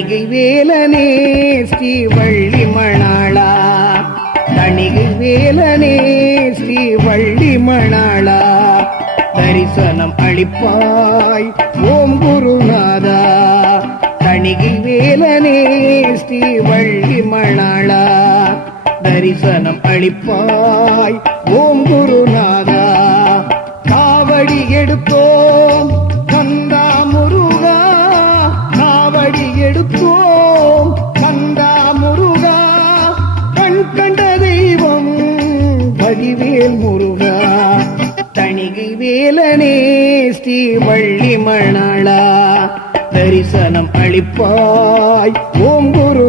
தணிகை வேலனே ஸ்ரீ வள்ளி மணாளா, தணிகை வேலனே ஸ்ரீ வள்ளி மணாளா, தரிசனம் அளிப்பாய் ஓம் குருநாதா. தணிகை வேலனே ஸ்ரீ வள்ளி மணாளா, தரிசனம் அளிப்பாய் ஓம் குருநாதா. காவடி எடுத்தோம் கந்தா முருகா, காவடி எடுத்தோம் கந்தா முருகா, கண் கண்ட தெய்வம் வடிவேல் முருகா. தணிகை வேலனே ஸ்ரீ வள்ளி மணாளா, தரிசனம் அளிப்பாய் ஓம் குரு